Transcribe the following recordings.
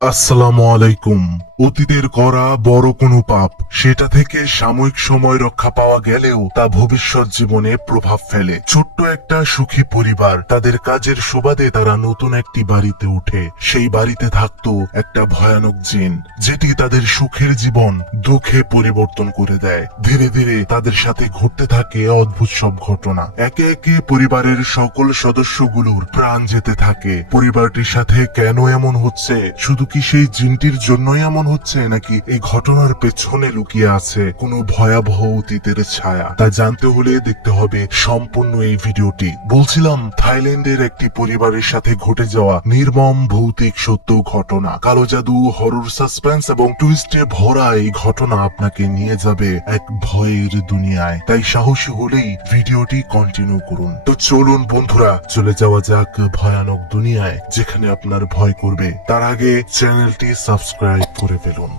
আসসালামু আলাইকুম। অতীতের করা বড় কোনো পাপ সেটা থেকে সাময়িক সময় রক্ষা পাওয়া গেলেও তা ভবিষ্যৎ জীবনে প্রভাব ফেলে। ছোট্ট একটা সুখী পরিবার, তাদের কাজের সুবাদে তারা নতুন একটি বাড়িতে উঠে। সেই বাড়িতে থাকতো একটা ভয়ানক জিন, যেটি তাদের সুখের জীবন দুঃখে পরিবর্তন করে দেয়। ধীরে ধীরে তাদের সাথে ঘটতে থাকে অদ্ভুত সব ঘটনা। একে একে পরিবারের সকল সদস্যগুলোর প্রাণ যেতে থাকে। পরিবারটির সাথে কেন এমন হচ্ছে, শুধু কি সেই জিনটির জন্যই এমন হচ্ছে, নাকি এই ঘটনার পেছনে লুকিয়ে আছে কোনো ভয়াবহ অতীতের ছায়া, তা জানতে হলে দেখতে হবে সম্পূর্ণ এই ভিডিওটি। বলছিলাম, থাইল্যান্ডের একটি পরিবারের সাথে ঘটে যাওয়া নির্মম ভৌতিক সত্য ঘটনা। কালো জাদু, হরর, সাসপেন্স এবং টুইস্টে ভরা এই ঘটনা আপনাকে নিয়ে যাবে এক ভয়ের দুনিয়ায়। তাই সাহসী হলেই ভিডিওটি কন্টিনিউ করুন। তো চলুন বন্ধুরা, চলে যাওয়া যাক ভয়ানক দুনিয়ায়, যেখানে আপনার ভয় করবে। তার আগে চ্যানেলটি সাবস্ক্রাইব করে ফেলুন।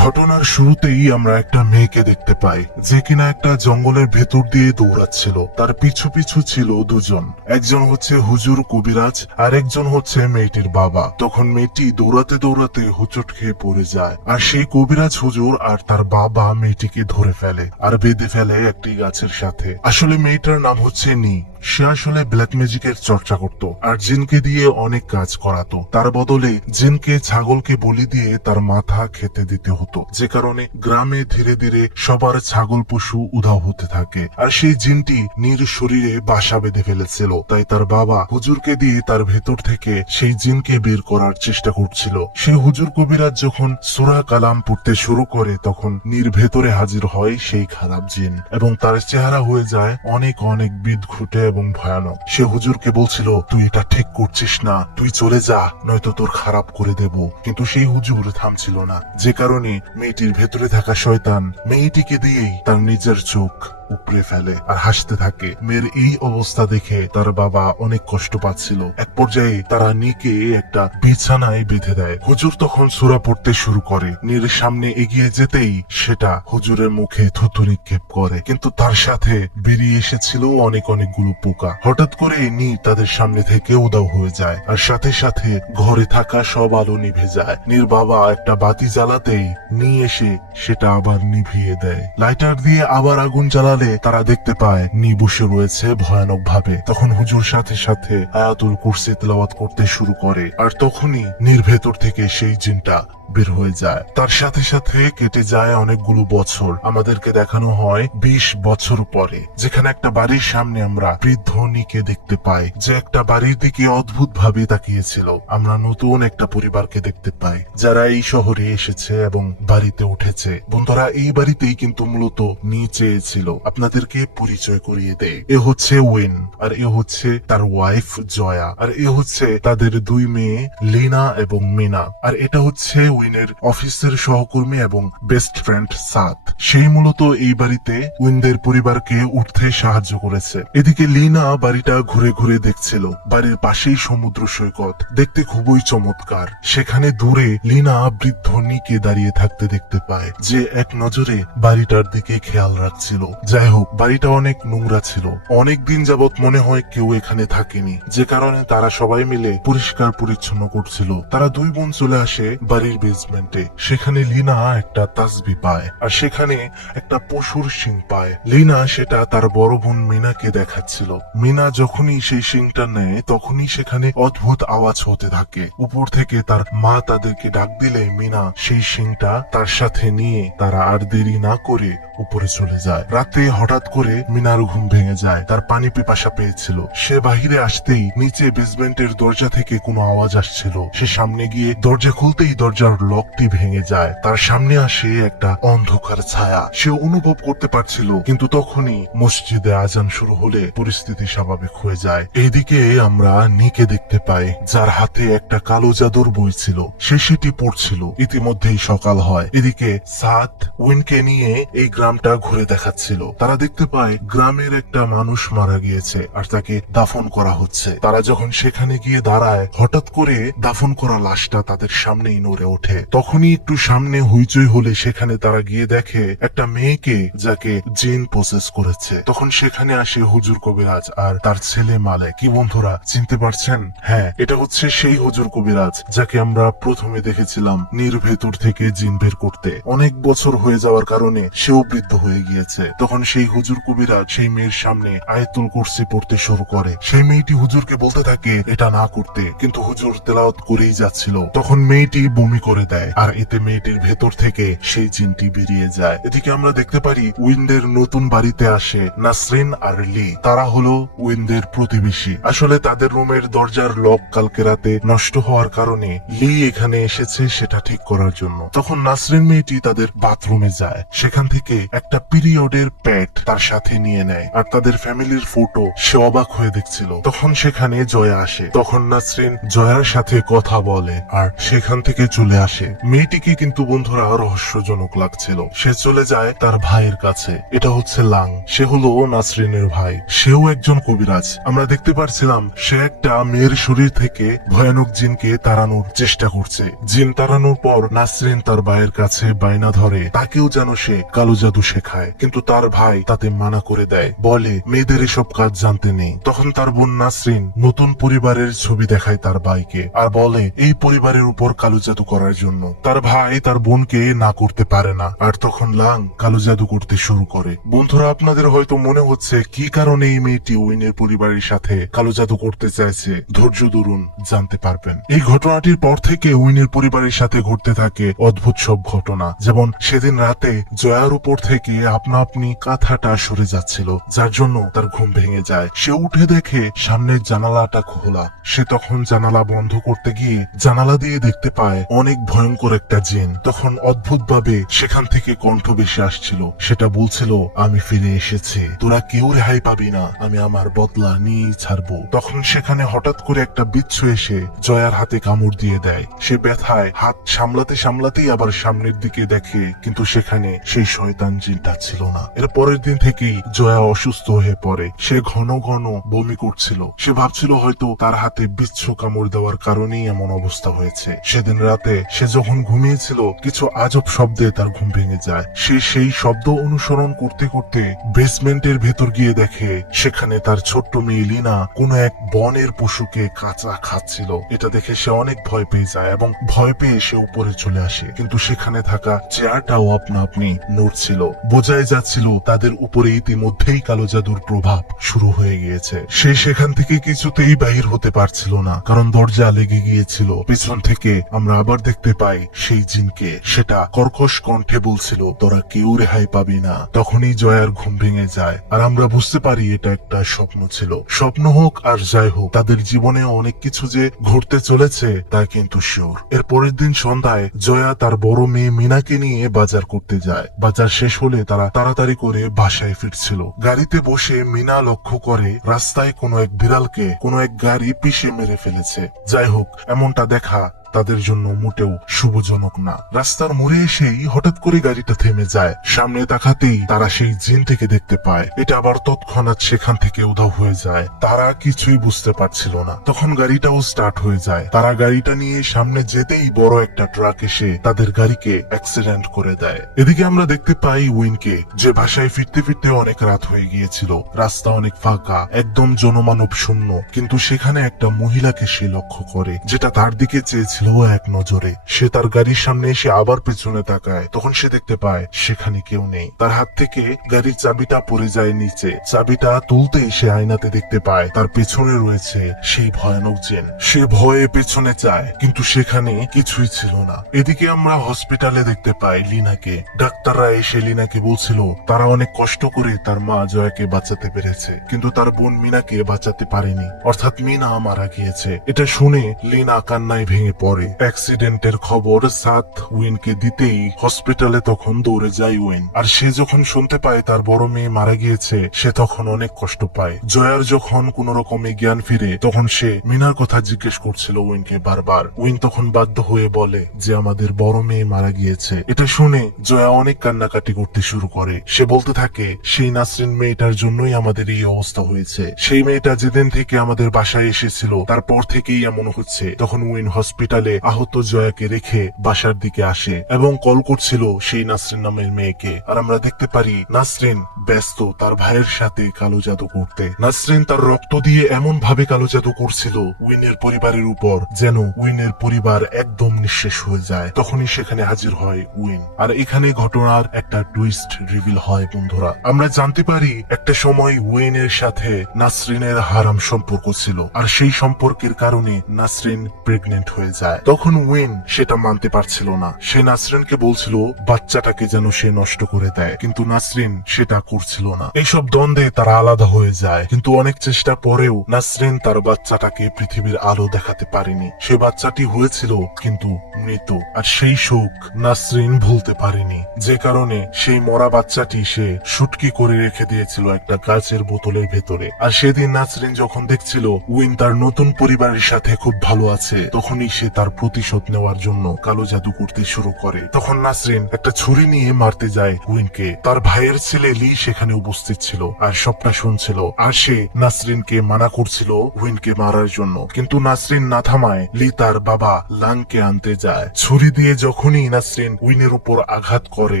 ঘটনার শুরুতেই আমরা একটা মেয়েকে দেখতে পাই, যে কিনা একটা জঙ্গলের ভেতর দিয়ে দৌড়াচ্ছিল। তার পিছু পিছু ছিল দুজন, একজন হচ্ছে হুজুর কবিরাজ আর একজন হচ্ছে মেয়েটির বাবা। তখন মেয়েটি দৌড়াতে দৌড়াতে হোঁচট খেয়ে পড়ে যায়, আর সেই কবিরাজ হুজুর আর তার বাবা মেয়েটিকে ধরে ফেলে আর বেঁধে ফেলে একটি গাছের সাথে। আসলে মেয়েটার নাম হচ্ছে নি। সে আসলে ব্ল্যাক ম্যাজিকের চর্চা করত আর জিনকে দিয়ে অনেক কাজ করাতো। তার বদলে জিনকে ছাগলকে বলি দিয়ে তার মাথা খেতে দিতে হতো, যে কারণে গ্রামে ধীরে ধীরে সবার ছাগল পশু উধাও হতে থাকে। আর সেই জিনটি নীর শরীরে বাসা বেঁধে ফেলেছিল। তাই তার বাবা হুজুরকে দিয়ে তার ভেতর থেকে সেই জিনকে বের করার চেষ্টা করছিল। সেই হুজুর কবিরাজ যখন সূরা কালাম পড়তে শুরু করে, তখন নীর ভেতরে হাজির হয় সেই খারাপ জিন, এবং তার চেহারা হয়ে যায় অনেক অনেক বিদঘুটে এবং ভয়ানক। সে হুজুরকে বলছিল, তুই এটা ঠিক করছিস না, তুই চলে যা, নয়তো তোর খারাপ করে দেব। কিন্তু সেই হুজুর থামছিল না, যে কারণে মেয়েটির ভেতরে থাকা শয়তান মেয়েটিকে দিয়েই তার নিজের চোখ উপড়ে ফেলে আর হাসতে থাকে। মেয়ের এই অবস্থা দেখে তার বাবা অনেক কষ্ট পাচ্ছিল। এক পর্যায়ে তারা নিকে একটা বিছানায় বেঁধে দেয়। হুজুর তখন সূরা পড়তে শুরু করে। নীর সামনে এগিয়ে যেতেই সেটা হুজুরের মুখে থুতু নিক্ষেপ করে, কিন্তু তার সাথে বেরিয়ে এসেছিল অনেক অনেকগুলো পোকা। হঠাৎ করে নী তাদের সামনে থেকে উধাও হয়ে যায়, আর সাথে সাথে ঘরে থাকা সব আলো নিভে যায়। নীর বাবা একটা বাতি জ্বালাতেই নী এসে সেটা আবার নিভিয়ে দেয়। লাইটার দিয়ে আবার আগুন জ্বালালে তারা দেখতে পায় নী বসে রয়েছে ভয়ানক ভাবে। তখন হুজুর সাথে সাথে আয়াতুল কুরসি তেলাওয়াত করতে শুরু করে, আর তখনই নীর ভেতর থেকে সেই জিনটা বের হয়ে যায়। তার সাথে সাথে কেটে যায় অনেকগুলো বছর। আমাদেরকে দেখানো হয় 20 বছর পরে, যেখানে একটা বাড়ির সামনে আমরা বৃদ্ধ নীকে দেখতে পাই, যে একটা বাড়ির দিকে অদ্ভুত ভাবে তাকিয়েছিল। আমরা নতুন একটা পরিবারকে দেখতে পাই, যারা এই শহরে এসেছে এবং বাড়িতে উঠেছে। বন্ধুরা, এই বাড়িতেই কিন্তু মূলত নী চেয়েছিল। আপনাদেরকে পরিচয় করিয়ে দেয়, এ হচ্ছে উইন, আর এ হচ্ছে তার ওয়াইফ জয়া, আর এ হচ্ছে তাদের দুই মেয়ে লিনা এবং মিনা, আর এটা হচ্ছে উইনের অফিসের সহকর্মী এবং বেস্ট ফ্রেন্ড সাদ। সেই মূলত এই বাড়িতে উইনদের পরিবারকে উঠতে সাহায্য করেছে। এদিকে লিনা বাড়িটা ঘুরে ঘুরে দেখছিল। বাড়ির পাশেই সমুদ্র সৈকত, দেখতে খুবই চমৎকার। সেখানে দূরে লিনা বৃদ্ধ নিকে দাঁড়িয়ে থাকতে দেখতে পায়, যে এক নজরে বাড়িটার দিকে খেয়াল রাখছিল। যাই হোক, বাড়িটা অনেক নোংরা ছিল। অনেক দিন যাবত মনে হয় কেউ এখানে থাকেনি, যে কারণে তারা সবাই মিলে পরিষ্কার পরিচ্ছন্ন করছিল। তারা দুই বোন চলে আসে বাড়ির বেসমেন্টে। সেখানে লিনা একটা তাসবি পায়, আর সেখানে একটা পশুর শিং পায়। লিনা সেটা তার বড় বোন মিনাকে দেখাচ্ছিল। মিনা যখনই সেই শিংটা নেয়, তখনই সেখানে অদ্ভুত আওয়াজ হতে থাকে। উপর থেকে তার মা তাদেরকে ডাক দিলে মিনা সেই শিংটা তার সাথে নিয়ে তারা আর দেরি না করে উপরে চলে যায়। রাতে হঠাৎ করে মিনার ঘুম ভেঙে যায়। তার পানি পিপাসা পেয়েছিল। সে বাহিরে আসতেই নিচে বেসমেন্টের দরজা থেকে কোনো আওয়াজ আসছিল। সে সামনে গিয়ে দরজা খুলতেই দরজার লকটি ভেঙে যায়। তার সামনে আসে একটা অন্ধকার ছায়া। সে অনুভব করতে পারছিল, কিন্তু তখনই মসজিদে আজান শুরু হলে পরিস্থিতি স্বাভাবিক হয়ে যায়। এইদিকে আমরা নিকে দেখতে পাই, যার হাতে একটা কালো জাদুর বই ছিল। সে সেটি পড়ছিল। ইতিমধ্যেই সকাল হয়। এদিকে সাদ উইনকে নিয়ে এই গ্রামটা ঘুরে দেখাচ্ছিল। তারা দেখতে পায় গ্রামের একটা মানুষ মারা গিয়েছে, আর তাকে দাফন করা হচ্ছে। তারা যখন সেখানে গিয়ে দাঁড়ায়, হঠাৎ করে দাফন করা লাশটা তাদের সামনেই নড়ে ওঠে। ওঠে। তখনই একটু সামনে হইচই হলে সেখানে তারা গিয়ে দেখে একটা মেয়েকে যাকে জিন প্রসেস করেছে। তখন সেখানে আসে হুজুর কবিরাজ আর তার ছেলে মালে। কি বন্ধুরা চিনতে পারছেন? হ্যাঁ, এটা হচ্ছে সেই হুজুর কবিরাজ যাকে আমরা প্রথমে দেখেছিলাম ভেতর থেকে জিন বের করতে। অনেক বছর হয়ে যাওয়ার কারণে সেও বৃদ্ধ হয়ে গিয়েছে। তখন সেই হুজুর কবিরাজ সেই মেয়ের সামনে আয়াতুল কুরসি পড়তে শুরু করে। সেই মেয়েটি হুজুরকে বলতে থাকে এটা না করতে, কিন্তু হুজুর তেলাওয়াত করেই যাচ্ছিল। তখন মেয়েটি বমি করে দেয় আর এতে মেয়েটির ভেতর থেকে সেই জিনটি বেরিয়ে যায়। এদিকে আমরা দেখতে পারি উইন্ডের নতুন বাড়িতে আসে নাসরিন আর লি। তারা হলো উইন্ডের প্রতিবেশী। আসলে তাদের রুমের দরজার লক কালকে রাতে নষ্ট হওয়ার কারণে লি এখানে এসেছে সেটা ঠিক করার জন্য। তখন নাসরিন মেয়েটি তাদের বাথরুমে যায়, সেখান থেকে একটা পিরিয়ডের প্যাড তার সাথে নিয়ে নেয় আর তাদের ফ্যামিলির ফটো সে অবাক হয়ে দেখছিল। তখন সেখানে জয়া আসে। তখন নাসরিন জয়ার সাথে কথা বলে আর সেখান থেকে চলে আসে। মেয়েটিকে কিন্তু বন্ধুরা রহস্যজনক লাগছিল। সে চলে যায় তার ভাইয়ের কাছে। এটা হচ্ছে লাং, সে হলো নাসরিনের ভাই। সেও একজন কবিরাজ। আমরা দেখতে পারছিলাম সে একটা মেয়ের শরীর থেকে ভয়ানক জিনকে তাড়ানোর চেষ্টা করছে। জিন তাড়ানোর পর নাসরিন তার ভাইয়ের কাছে বায়না ধরে তাকেও যেন সে কালো জাদু শেখায়, কিন্তু তার ভাই তাতে মানা করে দেয়, বলে মেয়েদের এসব কাজ জানতে নেই। তখন তার বোন নাসরিন নতুন পরিবারের ছবি দেখায় তার ভাইকে আর বলে এই পরিবারের উপর কালো জাদু করার জন্য। তার ভাই তার বোনকে না করতে পারে না আর তখন লাং কালো জাদু করতে শুরু করে। বন্ধুরা আপনাদের হয়তো মনে হচ্ছে কি কারণে এই মেয়েটি উইনের পরিবারের সাথে কালো জাদু করতে চাইছে। ধৈর্য ধরুন, জানতে পারবেন। এই ঘটনাটির পর থেকে উইনের পরিবারের সাথে ঘটতে থাকে অদ্ভুত সব ঘটনা। যেমন সেদিন রাতে জয়ার উপর থেকে আপনা আপনি কাঁথাটা সরে যাচ্ছিল, যার জন্য তার ঘুম ভেঙে যায়। সে উঠে দেখে সামনের জানালাটা খোলা। সে তখন জানালা বন্ধ করতে গিয়ে জানালা দিয়ে দেখতে পায় অনেক ভয়ঙ্কর একটা জিন। তখন অদ্ভুত ভাবে সেখান থেকে কণ্ঠ বেশি আসছিল। সেটা বলছিল আমি ফিরে এসেছি, তোরা কেউ রেহাই পাবি না, আমি আমার বদলা নিয়েই ছাড়বো। তখন সেখানে হঠাৎ করে একটা বিচ্ছু এসে জয়ার হাতে কামড় দিয়ে দেয়। সে ব্যথায় হাত সামলাতে সামলাতেই আবার সামনের দিকে দেখে, কিন্তু সেখানে সেই শয়তান জিনটা ছিল না। এর পরের দিন থেকেই জয়া অসুস্থ হয়ে পড়ে। সে ঘন ঘন বমি করছিল। সে ভাবছিল হয়তো তার হাতে বিচ্ছু কামড় দেওয়ার কারণেই এমন অবস্থা হয়েছে। সেদিন রাতে সে যখন ঘুমিয়েছিল কিছু আজব শব্দে তার ঘুম ভেঙে যায়। সে সেই শব্দ অনুসরণ করতে করতে বেসমেন্টের ভেতর গিয়ে দেখে সেখানে তার ছোট্ট মেয়ে লিনা কোনো এক বনের পশুকে কাঁচা খাচ্ছিল। এটা দেখে সে অনেক ভয় পেয়ে যায় এবং ভয় পেয়ে সে উপরে চলে আসে, কিন্তু সেখানে থাকা চেয়ারটাও আপনা আপনি নড়ছিল। বোঝাই যাচ্ছিল তাদের উপরে ইতিমধ্যেই কালো জাদুর প্রভাব শুরু হয়ে গিয়েছে। সে সেখান থেকে কিছুতেই বাহির হতে পারছিল না, কারণ দরজা লেগে গিয়েছিল। পিছন থেকে আমরা আবার দেখতে পাই সেই জিনকে। সেটা কর্কশ কণ্ঠে বলছিল তোরা কেউ রেহাই পাবি না। তখনই জয়ার ঘুম ভেঙে যায় আর আমরা বুঝতে পারি এটা একটা স্বপ্ন ছিল। স্বপ্ন হোক আর যাই হোক, তাদের জীবনে অনেক কিছু যে ঘটতে চলেছে তা কিন্তু শিওর। এর পরের দিন সন্ধ্যায় জয়া তার বড় মেয়ে মিনাকে নিয়ে বাজার করতে যায়। বাজার শেষ হলে তারা তাড়াতাড়ি করে বাসায় ফিরছিল। গাড়িতে বসে মিনা লক্ষ্য করে রাস্তায় কোনো এক বিড়ালকে কোনো এক গাড়ি পিষে মেরে ফেলেছে। যাই হোক, এমনটা দেখা তাদের জন্য মোটেও শুভজনক না। রাস্তার মোড়ে এসেই হঠাৎ করে গাড়িটা থেমে যায়। সামনে তাকাতেই তারা সেই জিনটিকে দেখতে পায়। এটা আবার তৎক্ষণাৎ সেখান থেকে উধাও হয়ে যায়। তারা কিছুই বুঝতে পারছিল না। তখন গাড়িটাও স্টার্ট হয়ে যায়। তারা গাড়িটা নিয়ে সামনে যেতেই বড় একটা ট্রাক এসে তাদের গাড়িকে অ্যাক্সিডেন্ট করে দেয়। এদিকে আমরা দেখতে পাই উইনকে, যে বাসায় ফিরতে ফিরতে অনেক রাত হয়ে গিয়েছিল। রাস্তা অনেক ফাঁকা, একদম জনমানব শূন্য, কিন্তু সেখানে একটা মহিলাকে সে লক্ষ্য করে, যেটা তার দিকে চেয়েছিল এক নজরে। সে তার গাড়ির সামনে এসে আবার পেছনে তাকায়। তখন সে দেখতে পায় সেখানে কেউ নেই। তার হাত থেকে গাড়ির চাবিটা পড়ে যায় নিচে। চাবিটা তুলতেই সে আয়নাতে দেখতে পায় তার পেছনে রয়েছে সেই ভয়ানক জিন। সে ভয়ে পেছনে চায়, কিন্তু সেখানে কিছুই ছিল না। এদিকে আমরা হসপিটালে দেখতে পাই লিনাকে। ডাক্তাররা এসে লিনাকে বলছিল তারা অনেক কষ্ট করে তার মা জয়াকে বাঁচাতে পেরেছে, কিন্তু তার বোন মিনাকে বাঁচাতে পারেনি, অর্থাৎ মিনা মারা গিয়েছে। এটা শুনে লিনা কান্নায় ভেঙে পড়ে। অ্যাক্সিডেন্টের খবর সাত উইনকে দিতেই হসপিটালে তখন দৌড়ে যায় উইন। আর সে যখন শুনতে পায় তার বড় মেয়ে মারা গিয়েছে, সে তখন অনেক কষ্ট পায়। জয়ার যখন কোন রকমে জ্ঞান ফিরে, তখন সে মিনার কথা জিজ্ঞেস করছিল উইনকে বারবার। উইন তখন বাধ্য হয়ে বলে যে আমাদের বড় মেয়ে মারা গিয়েছে। এটা শুনে জয়া অনেক কান্নাকাটি করতে শুরু করে। সে বলতে থাকে সেই নাসরিন মেয়েটার জন্যই আমাদের এই অবস্থা হয়েছে। সেই মেয়েটা যেদিন থেকে আমাদের বাসায় এসেছিল তারপর থেকেই এমন হচ্ছে। তখন উইন হসপিটালে সকালে আহত জয়াকে রেখে বাসার দিকে আসে এবং কল করছিল সেই নাসরিন নামের মেয়েকে। আর আমরা দেখতে পারি নাসরিন ব্যস্ত তার ভাইয়ের সাথে কালো জাদু করতে। নাসরিন তার রক্ত দিয়ে এমন ভাবে কালো জাদু করছিল উইনের পরিবারের উপর যেন উইনের পরিবার একদম নিঃশেষ হয়ে যায়। তখনই সেখানে হাজির হয় উইন। আর এখানে ঘটনার একটা টুইস্ট রিভিল হয় বন্ধুরা। আমরা জানতে পারি একটা সময় উইনের সাথে নাসরিনের হারাম সম্পর্ক ছিল, আর সেই সম্পর্কের কারণে নাসরিন প্রেগনেন্ট হয়ে যায়। তখন উইন সেটা মানতে পারছিল না। সে নাসরিনকে বলছিল বাচ্চাটাকে যেন সে নষ্ট করে দেয়, কিন্তু নাসরিন সেটা করছিল না। এইসব দ্বন্দ্বে তারা আলাদা হয়ে যায়, কিন্তু অনেক চেষ্টা পরেও নাসরিন তার বাচ্চাটাকে পৃথিবীর আলো দেখাতে পারেনি। সে বাচ্চাটি হয়েছিল কিন্তু মৃত, আর সেই শোক নাসরিন ভুলতে পারেনি, যে কারণে সেই মরা বাচ্চাটি সে শুটকি করে রেখে দিয়েছিল একটা কাচের বোতলের ভেতরে। আর সেদিন নাসরিন যখন দেখছিল উইন তার নতুন পরিবারের সাথে খুব ভালো আছে, তখনই সে তার প্রতিশোধ নেওয়ার জন্য কালো জাদু করতে শুরু করে। তখন নাসরিন একটা ছুরি নিয়ে মারতে যায় উইনকে। তার ভাইয়ের ছেলে লি সেখানে উপস্থিত ছিল আর সবটা শুনছিল, আর সে নাসরিনকে মানা করছিল উইনকে মারার জন্য, কিন্তু নাসরিন না থামায় লি তার বাবা লাংকে আনতে যায়। ছুরি দিয়ে যখনই নাসরিন উইনের উপর আঘাত করে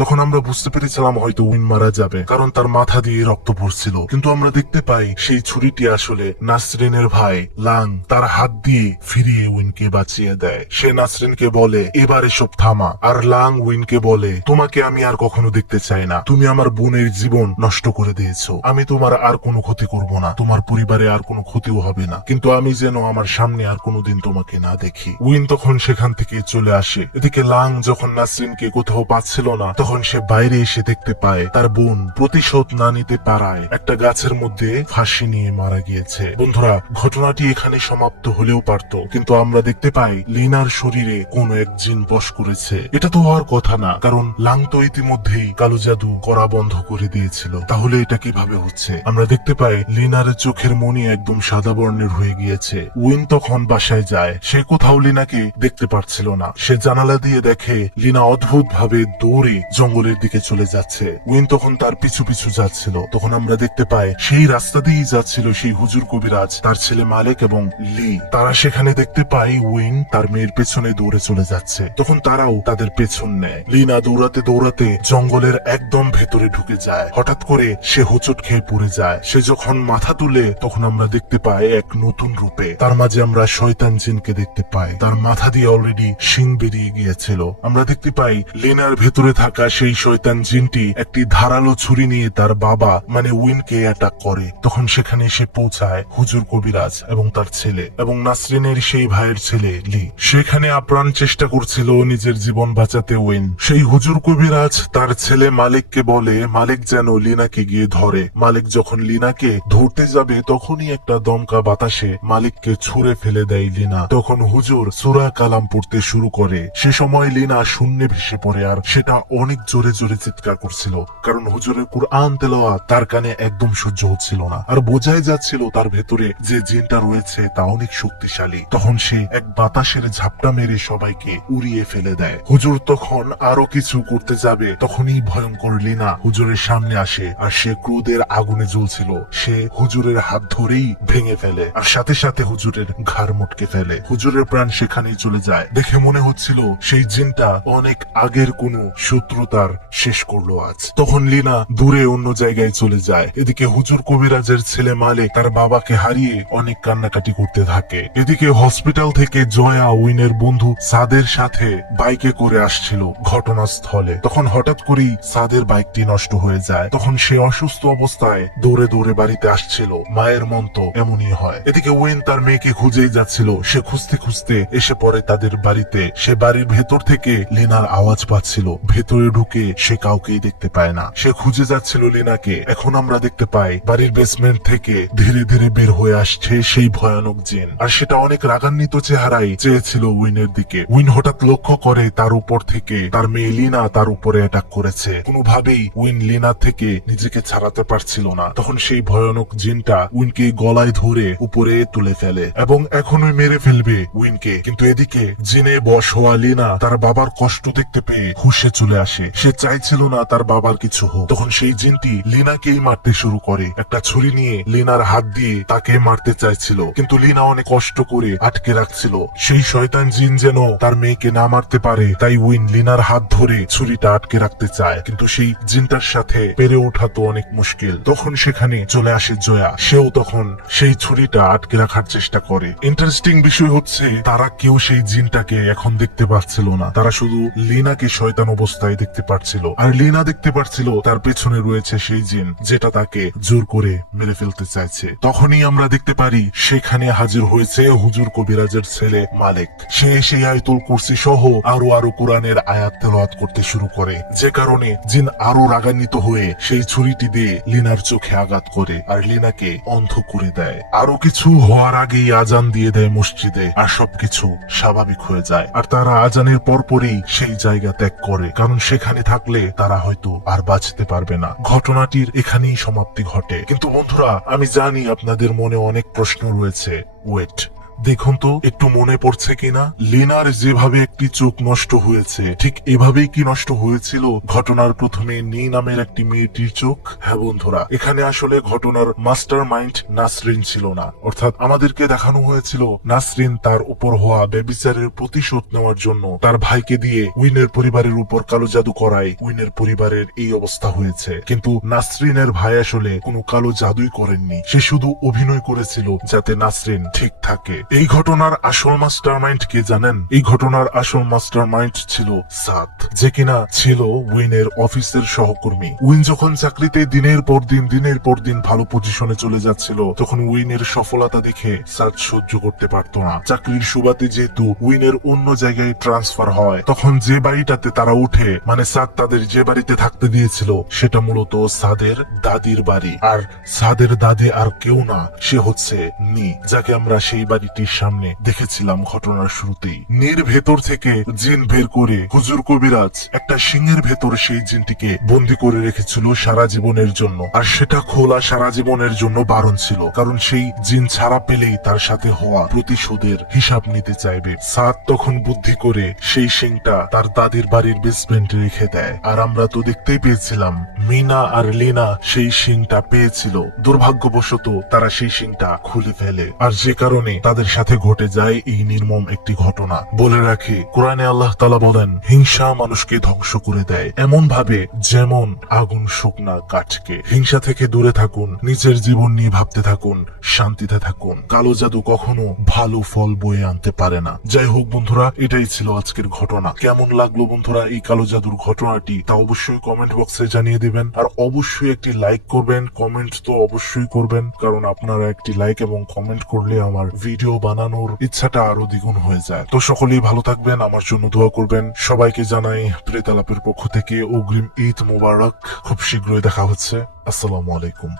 তখন আমরা বুঝতে পেরেছিলাম হয়তো উইন মারা যাবে, কারণ তার মাথা দিয়ে রক্ত পড়ছিল। কিন্তু আমরা দেখতে পাই সেই ছুরিটি আসলে নাসরিনের ভাই লাং তার হাত দিয়ে ফিরিয়ে উইনকে বাঁচিয়ে দেয়। সে নাসরিনকে বলে এবার এসব থামা, আর লাং উইনকে বলে তোমাকে আমি আর কখনো দেখতে চাই না। তুমি আমার বোনের জীবন নষ্ট করে দিয়েছো। আমি তোমার আর কোনো ক্ষতি করব না, তোমার পরিবারে আর কোনো ক্ষতিও হবে না, কিন্তু আমি যেন আমার সামনে আর কোনোদিন তোমাকে না দেখি। উইন তখন সেখান থেকে চলে আসে। এদিকে লাং যখন নাসরিনকে কোথাও পাচ্ছিল না, তখন সে বাইরে এসে দেখতে পায় তার বোন প্রতিশোধ না নিতে পারায় একটা গাছের মধ্যে ফাঁসি নিয়ে মারা গিয়েছে। বন্ধুরা, ঘটনাটি এখানে সমাপ্ত হলেও পারত, কিন্তু আমরা দেখতে পাই লিনার শরীরে কোন এক জিন বশ করেছে। এটা তো হওয়ার কথা না, কারণ লাং তো ইতিমধ্যেই কালো জাদু করা বন্ধ করে দিয়েছিল। তাহলে এটা কিভাবে হচ্ছে? আমরা দেখতে পাই লিনার চোখের মনি একদম সাদা বর্ণের হয়ে গিয়েছে। উইন তখন বাসায় যায়। সে কোথাও লিনাকে দেখতে পারছিল না। সে জানালা দিয়ে দেখে লিনা অদ্ভুত ভাবে দৌড়ে জঙ্গলের দিকে চলে যাচ্ছে। উইন তখন তার পিছু পিছু যাচ্ছিল। তখন আমরা দেখতে পাই সেই রাস্তা দিয়েই যাচ্ছিল সেই হুজুর কবিরাজ, তার ছেলে মালিক এবং লি। তারা সেখানে দেখতে পাই উইন তার মেয়ের পেছনে দৌড়ে চলে যাচ্ছে। তখন তারাও তাদের পেছন নেয়। লিনা দৌড়াতে দৌড়াতে জঙ্গলের একদম ভেতরে ঢুকে যায়। হঠাৎ করে সে হোঁচট খেয়ে পড়ে যায়। সে যখন মাথা তুলে তখন আমরা দেখতে পাই এক নতুন রূপে। তার মাঝে আমরা শয়তান জিনকে দেখতে পাই। তার মাথা দিয়ে অলরেডি শিং বেরিয়ে গিয়েছিল। আমরা দেখতে পাই লিনার ভেতরে থাকা সেই শয়তান জিনটি একটি ধারালো ছুরি নিয়ে তার বাবা মানে উইনকে অ্যাটাক করে। তখন সেখানে এসে পৌঁছায় হুজুর কবিরাজ এবং তার ছেলে এবং নাসরিনের সেই ভাইয়ের ছেলে লি। সেখানে আপ্রাণ চেষ্টা করছিল নিজের জীবন বাঁচাতে উইন। সেই হুজুর কবিরাজ তার ছেলে মালিককে বলে মালিক যেন লিনাকে গিয়ে ধরে। মালিক যখন লিনাকে ধরতে যাবে তখনই একটা দমকা বাতাসে মালিককে ছুঁড়ে ফেলে দেয় লিনা। তখন হুজুর সূরা কালাম পড়তে শুরু করে। সে সময় লিনা শূন্যে ভেসে পড়ে, আর সেটা অনেক জোরে জোরে চিৎকার করছিল, কারণ হুজুরের কুরআন তেলাওয়াত তার কানে একদম সহ্য হচ্ছিল না। আর বোঝাই যাচ্ছিল তার ভেতরে যে জিনটা রয়েছে তা অনেক শক্তিশালী। তখন সে এক বাতাসের ঝাপটা মেরে সবাইকে উড়িয়ে ফেলে দেয়। হুজুর তখন আরো কিছু করতে যাবে, তখনই ভয়ঙ্কর লিনা হুজুরের সামনে আসে, আর সে ক্রোধের আগুনে জ্বলছিল। সে হুজুরের হাত ধরেই ভেঙে ফেলে, আর সাথে সাথে হুজুরের ঘাড় মটকে ফেলে। হুজুরের প্রাণ সেখানেই চলে যায়। দেখে মনে হচ্ছিল সেই জিনটা অনেক আগের কোনো শত্রুতার শেষ করলো আজ। তখন লিনা দূরে অন্য জায়গায় চলে যায়। এদিকে হুজুর কবিরাজের ছেলে মালিক তার বাবাকে হারিয়ে অনেক কান্নাকাটি করতে থাকে। এদিকে হসপিটাল থেকে জয়া উইনের বন্ধু সাদের সাথে বাইকে করে আসছিল ঘটনাস্থলে। তখন হঠাৎ করেই সাদের বাইকটি নষ্ট হয়ে যায়। তখন সে অসুস্থ অবস্থায় দৌড়ে দৌড়ে বাড়িতে আসছিল। মায়ের মন তো এমনই হয়। এদিকে উইন তার মেয়েকে খুঁজেই যাচ্ছিল। সে খুঁজতে খুঁজতে এসে পড়ে তাদের বাড়িতে। সে বাড়ির ভেতর থেকে লিনার আওয়াজ পাচ্ছিল। ভেতরে ঢুকে সে কাউকেই দেখতে পায় না। সে খুঁজে যাচ্ছিল লিনাকে। এখন আমরা দেখতে পাই বাড়ির বেসমেন্ট থেকে ধীরে ধীরে বের হয়ে আসছে সেই ভয়ানক জিন, আর সেটা অনেক রাগান্বিত চেহারায় চেয়েছিল উইনের দিকে। উইন হঠাৎ লক্ষ্য করে তার উপর থেকে তার মেয়ে লিনা তার উপরে অ্যাটাক করেছে। কোনোভাবেই উইন লিনা থেকে নিজেকে ছাড়াতে পারছিল না। তখন সেই ভয়ানক জিনটা উইনকে গলায় ধরে উপরে তুলে ফেলে এবং এখনই মেরে ফেলবে উইনকে। কিন্তু এদিকে জিনে বশ হওয়া লিনা তার বাবার কষ্ট দেখতে পেয়ে হুঁশে চলে আসে। সে চাইছিল না তার বাবার কিছু হোক। তখন সেই জিনটি লিনাকেই মারতে শুরু করে। একটা ছুরি নিয়ে লিনার হাত দিয়ে তাকে মারতে চাইছিল, কিন্তু লিনা অনেক কষ্ট করে আটকে রাখছিল সেই শয়তান জিন যেন তার মেয়েকে না মারতে পারে, তাই উইন লিনার হাত ধরে ছুরিটা আটকে রাখতে চায়, কিন্তু সেই জিনটার সাথে পেরে ওঠা তো অনেক মুশকিল। তখন সেখানে চলে আসে জয়া, সেও তখন সেই ছুরিটা আটকে রাখার চেষ্টা করে। ইন্টারেস্টিং বিষয় হচ্ছে তারা কেউ সেই জিনটাকে এখন দেখতে পাচ্ছিল না, তারা শুধু লিনাকে শয়তান অবস্থায় দেখতে পাচ্ছিল, আর লিনা দেখতে পাচ্ছিল তার পেছনে রয়েছে সেই জিন যেটা তাকে জোর করে মেরে ফেলতে চাইছে। তখনই আমরা দেখতে পারি সেখানে হাজির হয়েছে হুজুর কবিরাজের ছেলে মালিক। সে সেই আয়াতুল কুরসি সহ আরো কোরআনের আয়াত তেলাওয়াত করতে শুরু করে, যে কারণে জিন আরো রাগান্বিত হয়ে সেই ছুরিটি দিয়ে লিনার চোখে আঘাত করে আর লিনাকে অন্ধ করে দেয়। আরো কিছু হওয়ার আগেই আজান দিয়ে দেয় মসজিদে, আর সবকিছু স্বাভাবিক হয়ে যায়। আর তারা আজানের পরপরই সেই জায়গা ত্যাগ করে, কারণ সেখানে থাকলে তারা হয়তো আর বাঁচতে পারবে না। ঘটনাটির এখানেই সমাপ্তি ঘটে। কিন্তু বন্ধুরা, আমি জানি আপনাদের মনে অনেক প্রশ্ন রয়েছে। ওয়েট, দেখুন তো একটু মনে পড়ছে কিনা, লিনার যেভাবে একটি চোখ নষ্ট হয়েছে ঠিক এভাবেই কি নষ্ট হয়েছিল ঘটনার প্রথমে নী নামের একটি মেয়েটির চোখ? হ্যাঁ বন্ধুরা, এখানে আসলে ঘটনার মাস্টার মাইন্ড নাসরিন ছিল না, অর্থাৎ আমাদেরকে দেখানো হয়েছিল নাসরিন তার উপর হওয়া ব্যভিচারের প্রতিশোধ নেওয়ার জন্য তার ভাইকে দিয়ে উইনের পরিবারের উপর কালো জাদু করায় উইনের পরিবারের এই অবস্থা হয়েছে। কিন্তু নাসরিনের ভাই আসলে কোনো কালো জাদুই করেননি, সে শুধু অভিনয় করেছিল যাতে নাসরিন ঠিক থাকে। এই ঘটনার আসল মাস্টার মাইন্ড কে জানেন? এই ঘটনার আসল মাস্টার মাইন্ড ছিল সাদ, যে কিনা ছিল উইনের অফিসের সহকর্মী। উইন যখন চাকরিতে দিনের পর দিন ভালো পজিশনে চলে যাচ্ছিল, তখন উইনের সফলতা দেখে সাদ সহ্য করতে পারত না। চাকরির সুবাদে যেহেতু উইনের অন্য জায়গায় ট্রান্সফার হয়, তখন যে বাড়িটাতে তারা উঠে, মানে সাদ তাদের যে বাড়িতে থাকতে দিয়েছিল সেটা মূলত সাদের দাদির বাড়ি। আর সাদের দাদি আর কেউ না, সে হচ্ছে নী, যাকে আমরা সেই বাড়িটির সামনে দেখেছিলাম ঘটনার শুরুতেই। নীর ভেতর থেকে জিন বের করে হুজুর কবিরাজ একটা সিংহের ভেতর সেই জিনটিকে বন্দি করে রেখেছিল সারা জীবনের জন্য, আর সেটা খোলা সারা জীবনের জন্য বারণ ছিল, কারণ সেই জিন ছাড়া পেলেই তার সাথে হওয়া প্রতিশোধের হিসাব নিতে চাইবে। সাদ তখন বুদ্ধি করে সেই সিংটা তার দাদির বাড়ির বেসমেন্টে রেখে দেয়, আর আমরা তো দেখতেই পেয়েছিলাম মিনা আর লিনা সেই সিংটা পেয়েছিল। দুর্ভাগ্যবশত তারা সেই সিংটা খুলে ফেলে, আর যে কারণে তাদের সাথে ঘটে যায় এই নির্মম একটি ঘটনা। বলে রাখি, কোরআনে আল্লাহ তাআলা বলেন, হিংসা মানুষকে ধ্বংস করে দেয় এমন ভাবে যেমন আগুন শুকনা কাঠকে। হিংসা থেকে দূরে থাকুন, নিজের জীবন নিয়ে ভাবতে থাকুন, শান্তিতে থাকুন। কালো জাদু কখনো ভালো ফল বয়ে আনতে পারে না। যাই হোক বন্ধুরা, এটাই ছিল আজকের ঘটনা। কেমন লাগলো বন্ধুরা এই কালো জাদুর ঘটনাটি, তা অবশ্যই কমেন্ট বক্সে জানিয়ে দিবেন, আর অবশ্যই একটি লাইক করবেন। কমেন্ট তো অবশ্যই করবেন, কারণ আপনারা একটি লাইক এবং কমেন্ট করলে আমার ভিডিও বানানোর ইচ্ছাটা আরো দ্বিগুণ হয়ে যায়। তো সকলেই ভালো থাকবেন, আমার জন্য দোয়া করবেন। সবাইকে জানাই প্রেতালাপের পক্ষ থেকে অগ্রিম ঈদ মোবারক। খুব শীঘ্রই দেখা হচ্ছে। আসসালামু আলাইকুম।